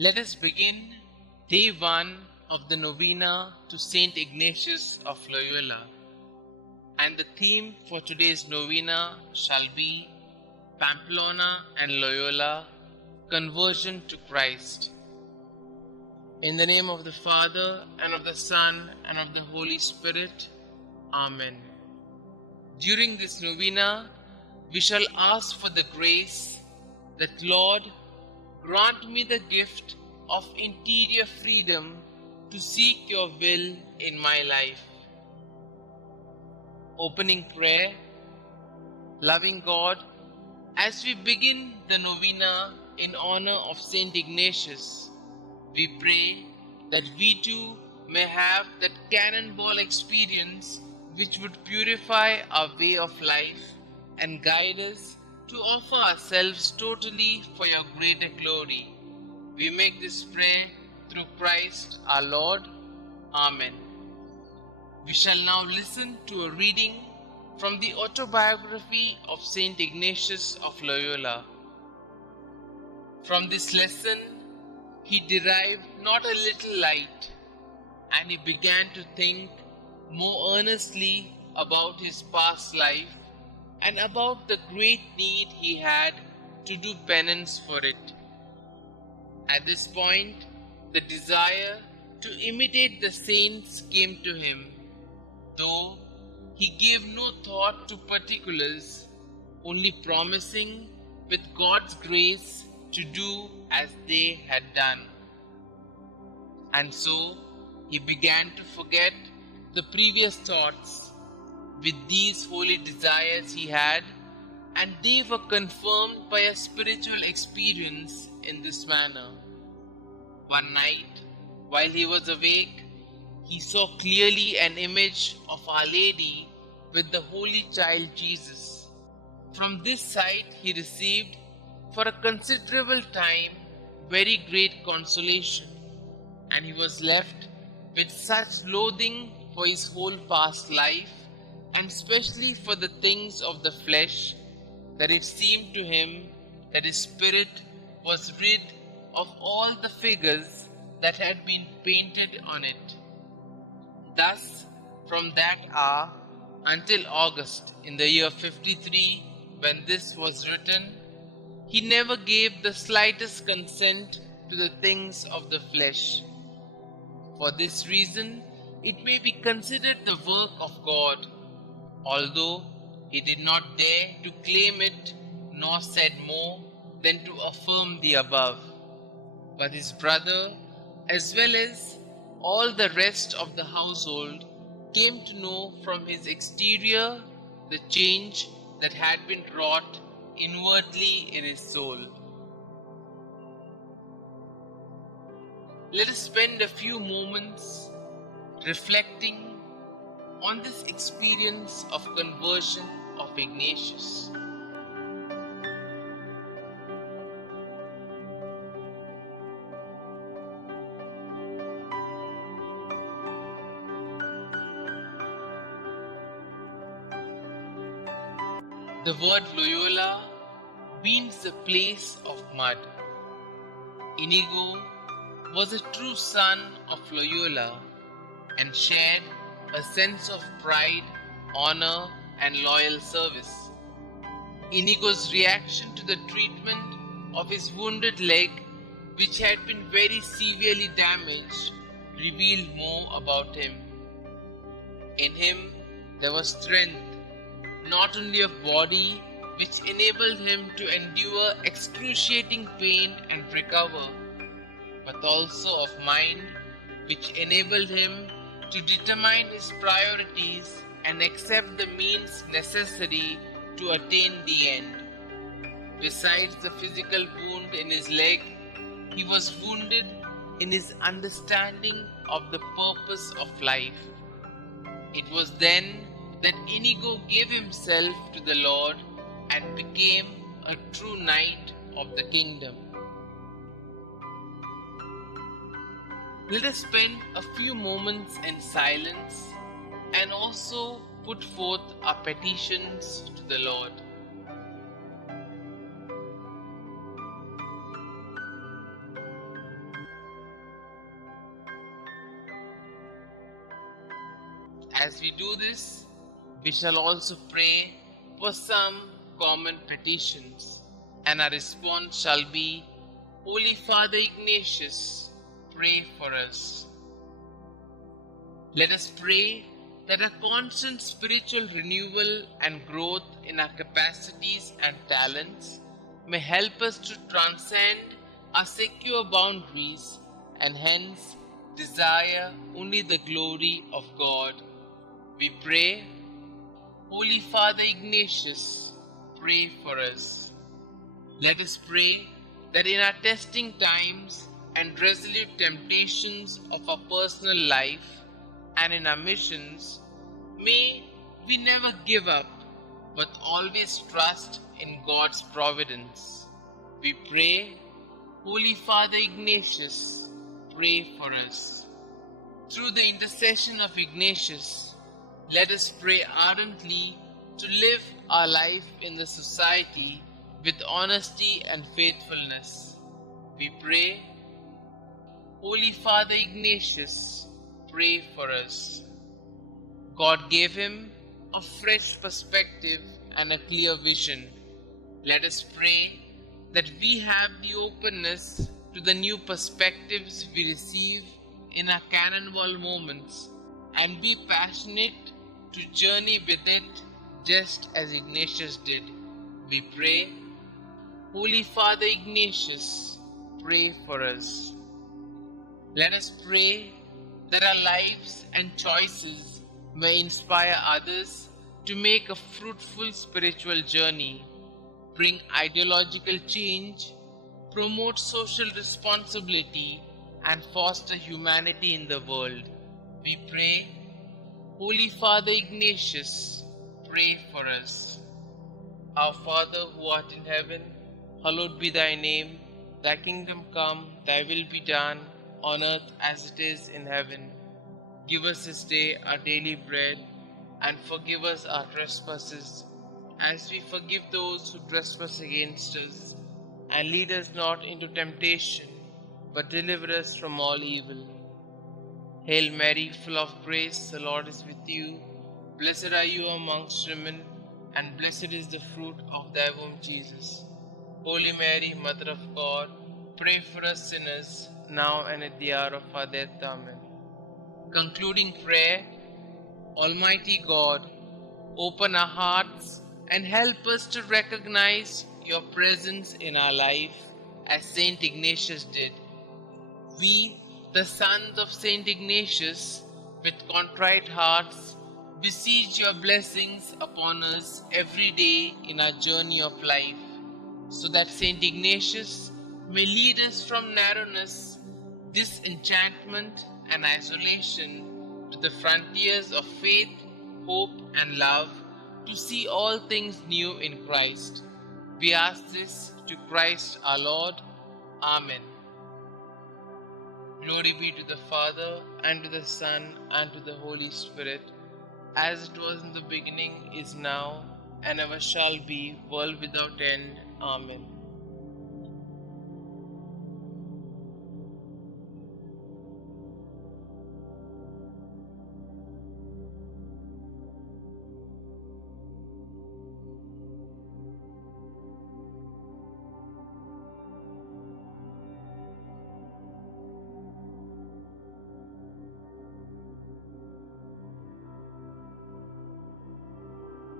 Let us begin day 1 of the Novena to St Ignatius of Loyola. And the theme for today's Novena shall be Pamplona and Loyola, Conversion to Christ. In the name of the Father, and of the Son, and of the Holy Spirit. Amen. During this Novena, we shall ask for the grace that, Lord, grant me the gift of interior freedom to seek your will in my life. Opening prayer. Loving God, as we begin the Novena in honor of St Ignatius, we pray that we too may have that cannonball experience which would purify our way of life and guide us to offer ourselves totally for your greater glory. We make this prayer through Christ our Lord. Amen. We shall now listen to a reading from the autobiography of St Ignatius of Loyola. From this lesson, he derived not a little light, and he began to think more earnestly about his past life and about the great need he had to do penance for it. At this point, the desire to imitate the saints came to him, though he gave no thought to particulars, only promising with God's grace to do as they had done. And so he began to forget the previous thoughts with these holy desires he had, and they were confirmed by a spiritual experience in this manner. One night, while he was awake, he saw clearly an image of Our Lady with the Holy Child Jesus. From this sight he received, for a considerable time, very great consolation, and he was left with such loathing for his whole past life, and especially for the things of the flesh, that it seemed to him that his spirit was rid of all the figures that had been painted on it. Thus, from that hour until August in the year 53, when this was written, he never gave the slightest consent to the things of the flesh. For this reason, it may be considered the work of God, although he did not dare to claim it, nor said more than to affirm the above. But his brother, as well as all the rest of the household, came to know from his exterior the change that had been wrought inwardly in his soul. Let us spend a few moments reflecting on this experience of conversion of Ignatius. The word Loyola means the place of mud. Inigo was a true son of Loyola and shared a sense of pride, honor, and loyal service. Inigo's reaction to the treatment of his wounded leg, which had been very severely damaged, revealed more about him. In him there was strength, not only of body, which enabled him to endure excruciating pain and recover, but also of mind, which enabled him to determine his priorities and accept the means necessary to attain the end. Besides the physical wound in his leg, he was wounded in his understanding of the purpose of life. It was then that Inigo gave himself to the Lord and became a true knight of the kingdom. Let us spend a few moments in silence and also put forth our petitions to the Lord. As we do this, we shall also pray for some common petitions, and our response shall be, Holy Father Ignatius, pray for us. Let us pray that a constant spiritual renewal and growth in our capacities and talents may help us to transcend our secure boundaries and hence desire only the glory of God. We pray, Holy Father Ignatius, pray for us. Let us pray that in our testing times and resolute temptations of our personal life and in our missions, may we never give up, but always trust in God's providence. We pray, Holy Father Ignatius, pray for us. Through the intercession of Ignatius, let us pray ardently to live our life in the society with honesty and faithfulness. We pray, Holy Father Ignatius, pray for us. God gave him a fresh perspective and a clear vision. Let us pray that we have the openness to the new perspectives we receive in our cannonball moments and be passionate to journey with it just as Ignatius did. We pray, Holy Father Ignatius, pray for us. Let us pray that our lives and choices may inspire others to make a fruitful spiritual journey, bring ideological change, promote social responsibility, and foster humanity in the world. We pray, Holy Father Ignatius, pray for us. Our Father who art in heaven, hallowed be thy name. Thy kingdom come, thy will be done, on earth as it is in heaven. Give us this day our daily bread, and forgive us our trespasses, as we forgive those who trespass against us. And lead us not into temptation, but deliver us from all evil. Hail Mary, full of grace, the Lord is with you. Blessed are you amongst women, and blessed is the fruit of thy womb, Jesus. Holy Mary, Mother of God, pray for us sinners, now and at the hour of our death. Amen. Concluding prayer, Almighty God, open our hearts and help us to recognize your presence in our life as St Ignatius did. We, the sons of St Ignatius, with contrite hearts, beseech your blessings upon us every day in our journey of life, so that St Ignatius may lead us from narrowness, disenchantment, and isolation to the frontiers of faith, hope, and love, to see all things new in Christ. We ask this to Christ our Lord. Amen. Glory be to the Father, and to the Son, and to the Holy Spirit, as it was in the beginning, is now, and ever shall be, world without end. Amen.